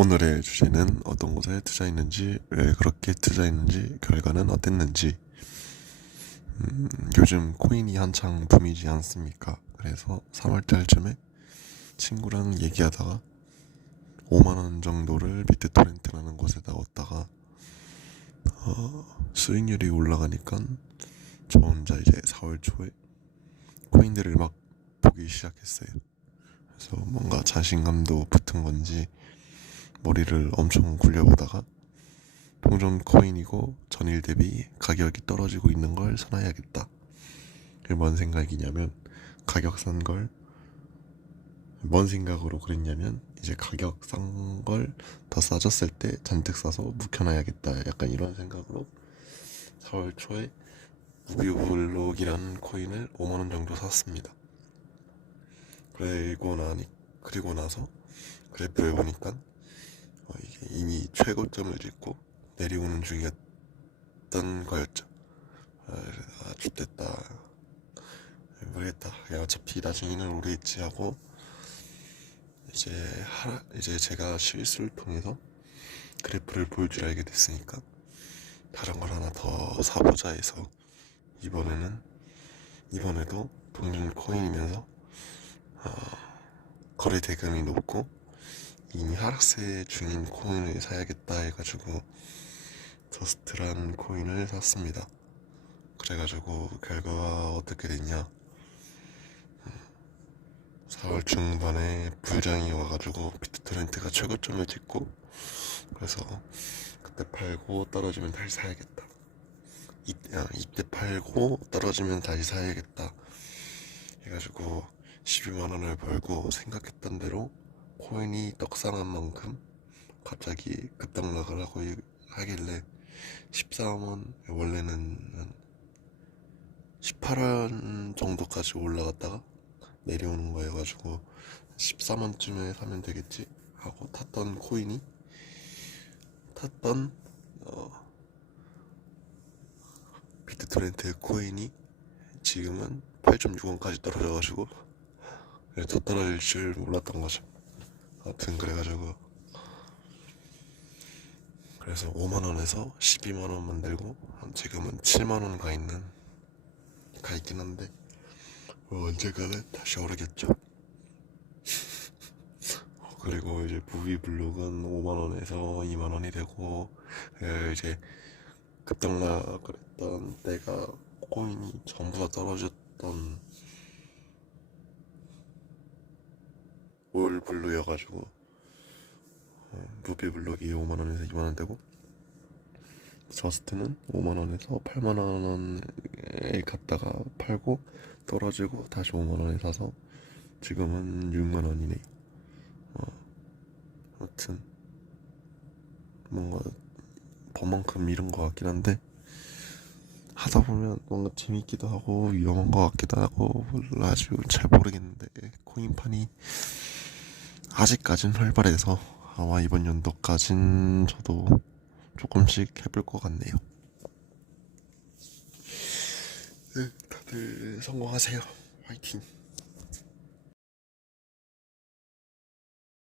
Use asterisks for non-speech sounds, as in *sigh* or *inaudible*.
오늘의 주제는 어떤 곳에 투자했는지, 왜 그렇게 투자했는지, 결과는 어땠는지. 음, 요즘 코인이 한창 붐이지 않습니까? 그래서 3월달쯤에 친구랑 얘기하다가 5만원 정도를 비트토렌트라는 곳에다 얻다가 어, 수익률이 올라가니까 저 혼자 이제 4월 초에 코인들을 막 보기 시작했어요. 그래서 뭔가 자신감도 붙은 건지 머리를 엄청 굴려보다가 동전 코인이고 전일 대비 가격이 떨어지고 있는 걸 사놔야겠다. 그게 뭔 생각이냐면 가격 산걸뭔 생각으로 그랬냐면 이제 가격 산걸더 싸졌을 때 잔뜩 사서 묵혀놔야겠다. 약간 이런 생각으로 4월 초에 무비블록이라는 코인을 5만 원 정도 샀습니다. 그리고 나니 그리고 나서 그래프를 보니까 어, 이게 이미 최고점을 찍고 내려오는 중이었던 거였죠. 아, 그래서 아, 죽됐다. 모르겠다. 그냥 어차피 나중에는 오르겠지 하고 이제 하 이제 제가 실수를 통해서 그래프를 볼 줄 알게 됐으니까 다른 걸 하나 더 사보자 해서 이번에는 이번에도 동전 코인이면서 어, 거래 대금이 높고 이미 하락세 중인 코인을 사야겠다 해가지고 저스트란 코인을 샀습니다. 그래가지고 결과가 어떻게 됐냐? 4월 중반에 불장이 와가지고 비트토렌트가 최고점을 찍고 그래서 그때 팔고 떨어지면 다시 사야겠다. 이때, 아, 이때 팔고 떨어지면 다시 사야겠다. 해가지고 12만 원을 벌고 생각했던 대로 코인이 떡상한 만큼 갑자기 급등락을 하고 이- 하길래 14원 원래는 한 18원 정도까지 올라갔다가 내려오는 거여가지고 13원쯤에 사면 되겠지 하고 탔던 코인이 탔던 어, 비트토렌트 코인이 지금은 8.6원까지 떨어져가지고 더 떨어질 줄 몰랐던 거죠. 아무튼 그래가지고 그래서 5만 원에서 12만 원 만들고 한 지금은 7만 원 가 있는 가 있긴 한데 뭐 언젠가는 다시 오르겠죠. *laughs* 어, 그리고 이제 무비 블록은 5만 원에서 2만 원이 되고 그 이제 급등락을 했던 때가 코인이 전부 다 떨어졌던 올 블루여가지고 어, 무비 블록이 5만 원에서 2만 원 되고 저스트는 5만 원에서 8만 원에 갔다가 팔고 떨어지고 다시 5만 원에 사서 지금은 6만 원이네. 어, 아무튼 뭔가 버만큼 잃은 것 같긴 한데 하다 보면 뭔가 재밌기도 하고 위험한 것 같기도 하고 몰라 아주 잘 모르겠는데 코인판이 아직까진 활발해서 아마 이번 연도까진 저도 조금씩 해볼 것 같네요. 네, 다들 성공하세요. 화이팅.